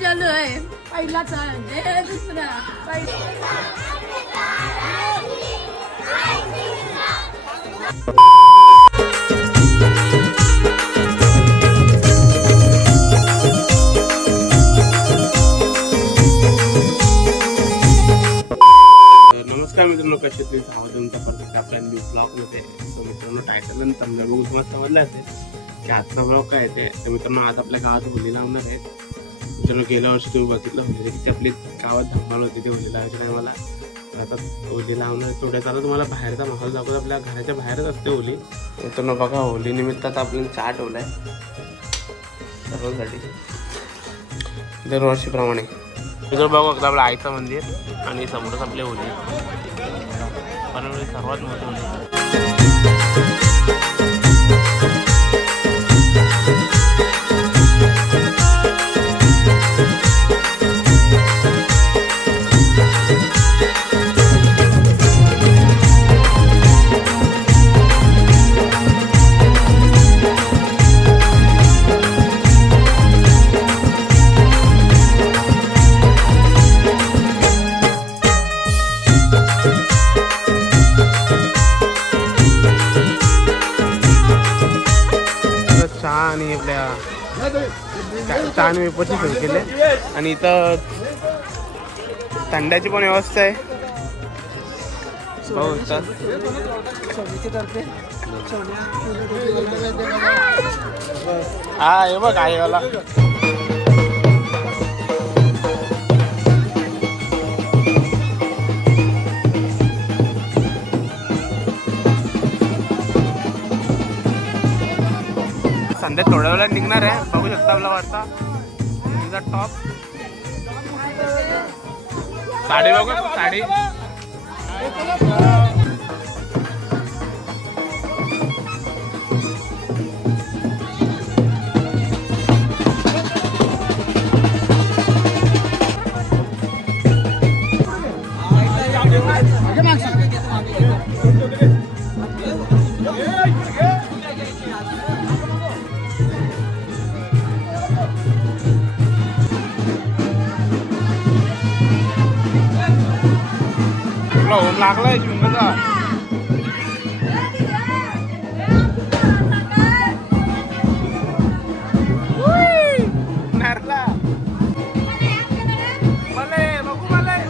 चालू आहे पहिलाच आहे दुसरा नमस्कार मित्रांनो, कसे तुम्ही आवाज तुमचा परफेक्ट आपल्या न्यू ब्लॉगमध्ये. सो मित्रांनो, टायटल आणि थंबनेल बघून तुम्हाला समजलं असेल की आजचा ब्लॉग काय आहे. तर मित्रांनो, आज आपल्या गावात होली लावणार आहेत. मित्रांनो, गेल्या वर्षी तुम्ही बघितलं होली की आपली गावात धमाल होती. ते होली लावायच्या टायमाला आता होली लावणार थोड्या चालू तुम्हाला बाहेरचा माहोल दाखवतो. आपल्या घराच्या बाहेरच असते होली. मित्रांनो बघा, होली निमित्त आता आपल्याला चहा ठेवला आहे सर्वांसाठी दरवर्षीप्रमाणे. इकडं बघू आपलं आईचं मंदिर आणि समोरच आपले होली पण सर्वात मोठी होली. चहा आणि आपल्या चहा आणि वेपरची सोय केली आणि इथं थंड्याची पण व्यवस्था आहे. हा हे बघ आहे वाला संध्या थोड्या वेळा निघणार आहे. बघू शकता आपला वाटता तिचा टॉप साडी बघू साडी होम लागलाय चिंगचा नारला मले बघू मले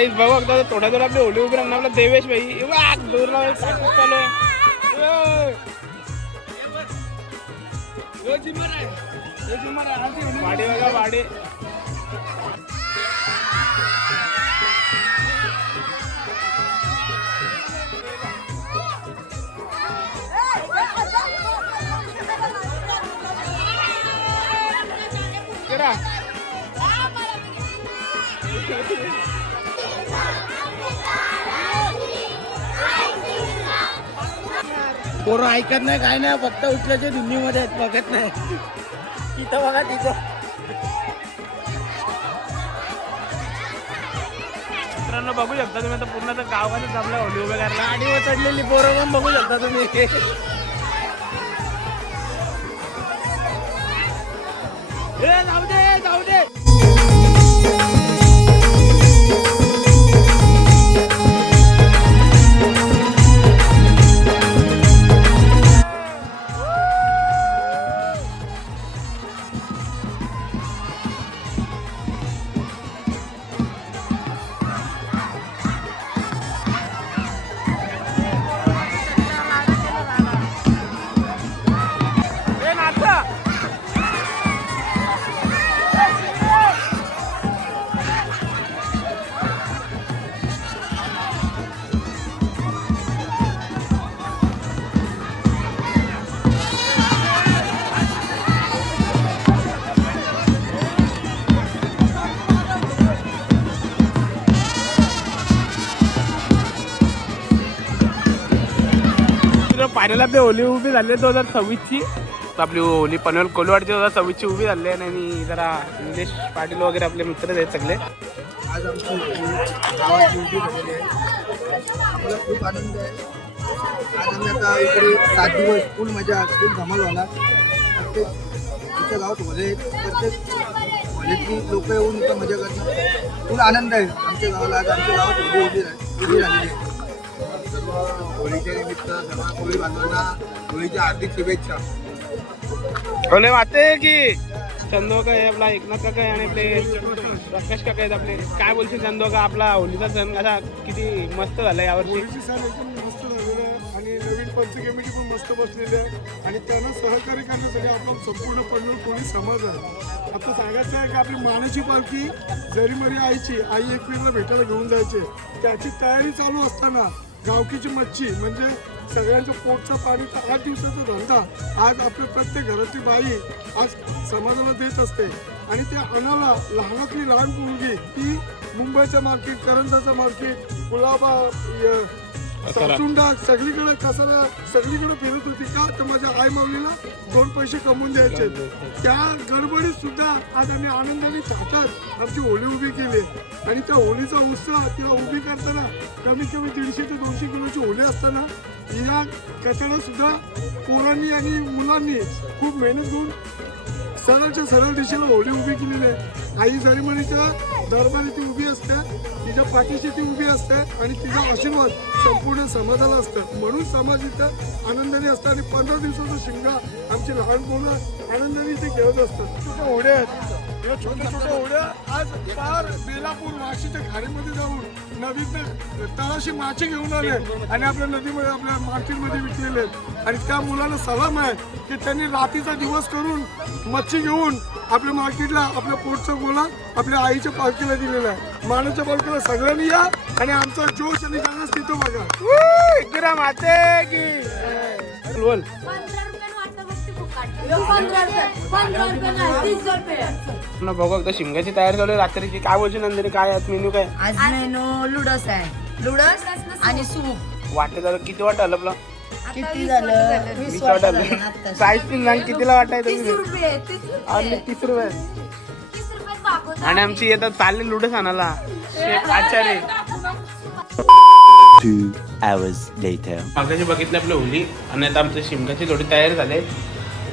गाईस बघू एकदा थोड्या दूर आपली होली उभी राहणार आपला देवेश भाई दूर चालू आहे वाडी बघा वाडी पोरं ऐकत नाही काय नाही फक्त उचल्याच्या धुनीमध्ये आहेत बघत नाही तिथं बघा तिथं मित्रांनो बघू शकता तुम्ही आता पूर्ण तर गावातच आपल्या होली उभ्या करायला गाडीवर चढलेली पोरं पण बघू शकता तुम्ही जाऊ दे जाऊ दे फायनल आपली होली उभी झाली 2026ची आपली होली पनवेल कोलवाडची 2026ची उभी झाली आहे आणि जरा निलेश पाटील वगैरे आपले मित्रच आहेत सगळे आज आमची गावाची उभी झालेली आहे आम्हाला खूप आनंद आहे आज आम्ही आता इकडे 7 दिवस फुल मजा फुल धमाल होणार प्रत्येक आमच्या गावात होले प्रत्येक कॉलेजची लोक येऊन इथं मजा करतात फुल आनंद आहे आमच्या गावाला आज आमच्या गावात उभी झालेली आहे होळीच्या निमित्त सर्व होळी बांधवांना होळीच्या हार्दिक शुभेच्छा होले वाटते की चंदो काय आपला एकनाथ काका आणि आपले प्रकाश काका आहेत आपले काय बोलशील चंदो का आपला होलीचा सण कसा किती मस्त झाला यावर्षी होळीची सण एकदम मस्त झालेलं आहे आणि नवीन पंचकमिटी पण मस्त बसलेली आहे आणि त्यांना सहकार्य करण्यासाठी आपला संपूर्ण पनवेल कोणी समाज आहे आता सांगायचं आहे की आपली मानाची पालखी जरीमरी आईची आई एकवीरला भेटायला घेऊन जायचे त्याची तयारी चालू असताना गावकीची मच्छी म्हणजे सगळ्यांचं पोटचं पाणी तर 8 दिवसाचा धंदा आज आपल्या प्रत्येक घरातली बाई आज समाजाला देत असते आणि त्या अनाला लहानातली लहान मुलगी ती मुंबईचं मार्केट करंजाचं मार्केट गुलाबा साचुंडा सगळीकडे कसाला सगळीकडे फिरत होती का तर माझ्या आई माऊलीला 2 पैसे कमवून द्यायचे त्या गडबडीत सुद्धा आज आम्ही आनंदाने थाटात आमची होळी उभी केली आणि त्या होळीचा उत्साह तिला उभी करताना कमीत कमी 150 ते 200 किलोची होळी असताना या कचरा सुद्धा पोरांनी आणि मुलांनी खूप मेहनत घेऊन सरळच्या सरळ दिशेला होळी उभी केलेली आहे आई जरीमणीच्या दरबारी ती उभी असते तिच्या पाठीशी ती उभी असते आणि तिचा आशीर्वाद संपूर्ण समाजाला असतं म्हणून समाज इथं आनंदाने असतं आणि 15 दिवसाचा शिमगा आमची लहान मुलं आनंदाने इथे खेळत असतात छोट्या होड्या आहेत या छोट्या छोट्या होड्या आज पार बेलापूर वाशीच्या खाडीमध्ये जाऊन नदीत तळाशी मासे घेऊन आले आणि आपल्या नदीमध्ये आपल्या मार्केटमध्ये विकलेले आहेत आणि त्या मुलाला सलाम आहे की त्यांनी रात्रीचा दिवस करून मच्छी घेऊन आपल्या मार्केटला आपल्या पोटचं गोला आपल्या आईच्या पालखीला दिलेला आहे मानाच्या पालखीला सगळ्यांनी या आणि आमचा जोश आणि जल्लोष तिथं बघा माते की बोल 15 बघू एकदा शिमग्याची तयारी चालू आहे रात्रीची काय बोलशी नंदिनी काय मेन्यू काय आज मेनू लुडस आहे लुडस आणि सूप वाटते झालं किती वाटत आलं आपलं किती झालं 20 वाटत आलं प्राईस पण सांग कितीला वाटायचं 30 रुपये आणि 30 रुपये आणि आमची येतात चालले लुडस आणायला शेफ आचार्य 2 hours later. मागाशी बघितली आपली होली आणि आता आमच्या शिमग्याची थोडी तयारी झाली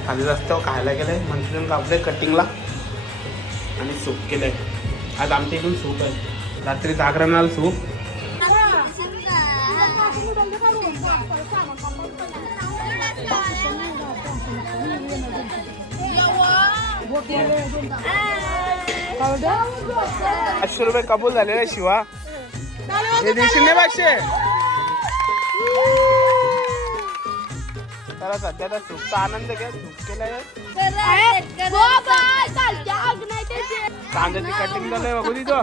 खाली रस्त्यावर खायला गेलंय मंचुरियन कापले कटिंगला आणि सूप केलंय आज आमच्या इकडून सूप आहे रात्री जागरणाला सूप ₹500 कबूल झालेला शिवा हे देशील नाही 500. चला सध्या तर सुखचा आनंद घ्या. सुख केलाय कांद्याची कटिंग झालंय बघू तिथं.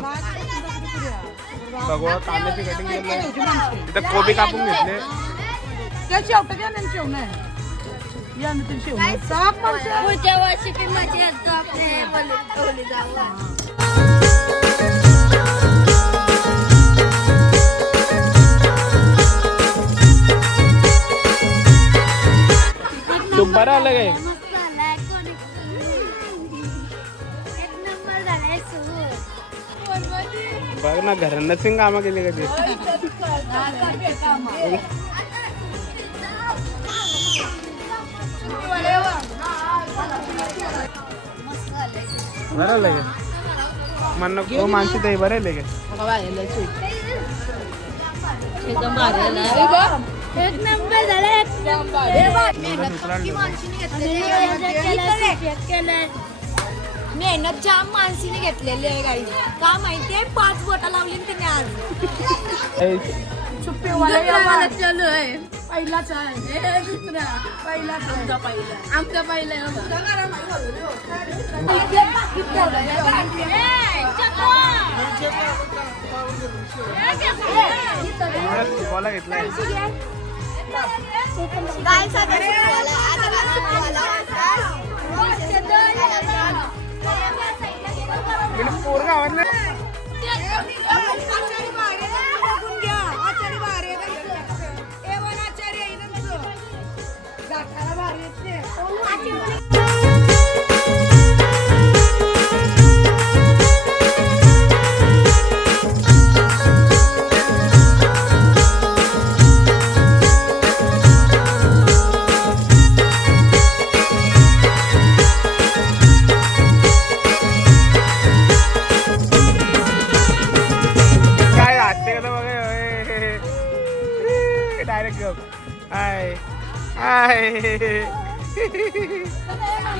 बघू कांद्याची कटिंग झाली. तिथं कोबी कापून घेतले. पुढच्या वर्षी पण मजा येतो आपले जाऊ. तू बरं आलं काय बघ ना घरांना सिंग कामं केली कधी. बरं आलं काय मन नको माणशी ते बरं आले काय. एक नंबर झाला एक नंबर. मेहनत जाम माणसीने घेतलेली आहे गाई. का माहितीये 5 बोटा लावली त्याने आज. मला चालू आहे. पहिलाच आहे दुसरा पहिला आमचा पहिला बोला घेतलाय. पोरगा आवडलं डायरेक्ट हाय हाय.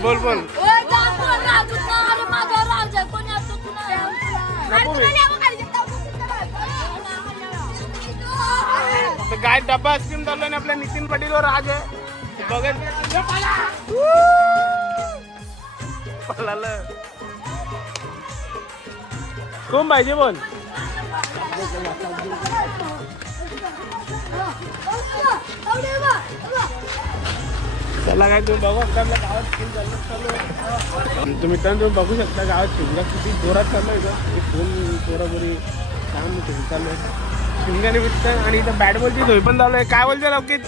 बोल बोल गाय डब्बा आईस्क्रीम चाललोय ना आपल्या नितीन पाटील वर राज आहे बघत पळालं. कोण पाहिजे बोल. चला काय तुम्ही बघू शकता आपल्या गावात स्कीम चालू आहे. तुम्ही बघू शकता गावात शिमगा किती जोरात चालू आहे. फोन पोरापोरी काम चालू आहे शिमग्याने भेटत. आणि इथं बॅट बॉलची झोई पण चालू आहे. काय बोलते लवकित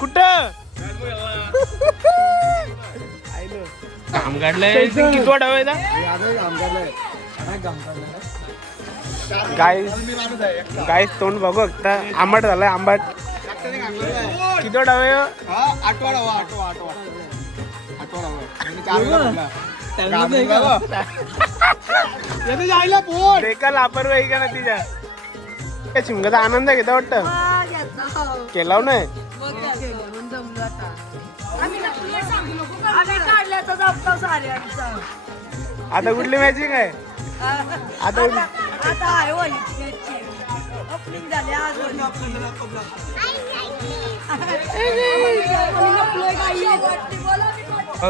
कुठं काम काढलंय किती वाटावं गाय तोंड बघू शकता. आंबट झालाय आंबट. किती डावे का लापरवाही का ना तिच्या शिमग्याचा आनंद घेता वाटत केला नाही. आता कुठली मॅचिंग आहे. आता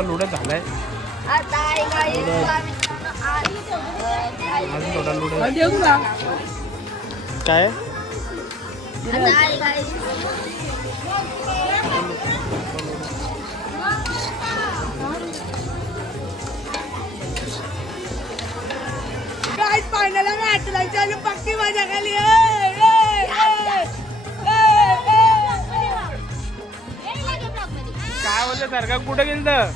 लुडत झालाय काय फायनल मॅच पक्की मजा खाली. काय बोलत सरकार कुठे गेलं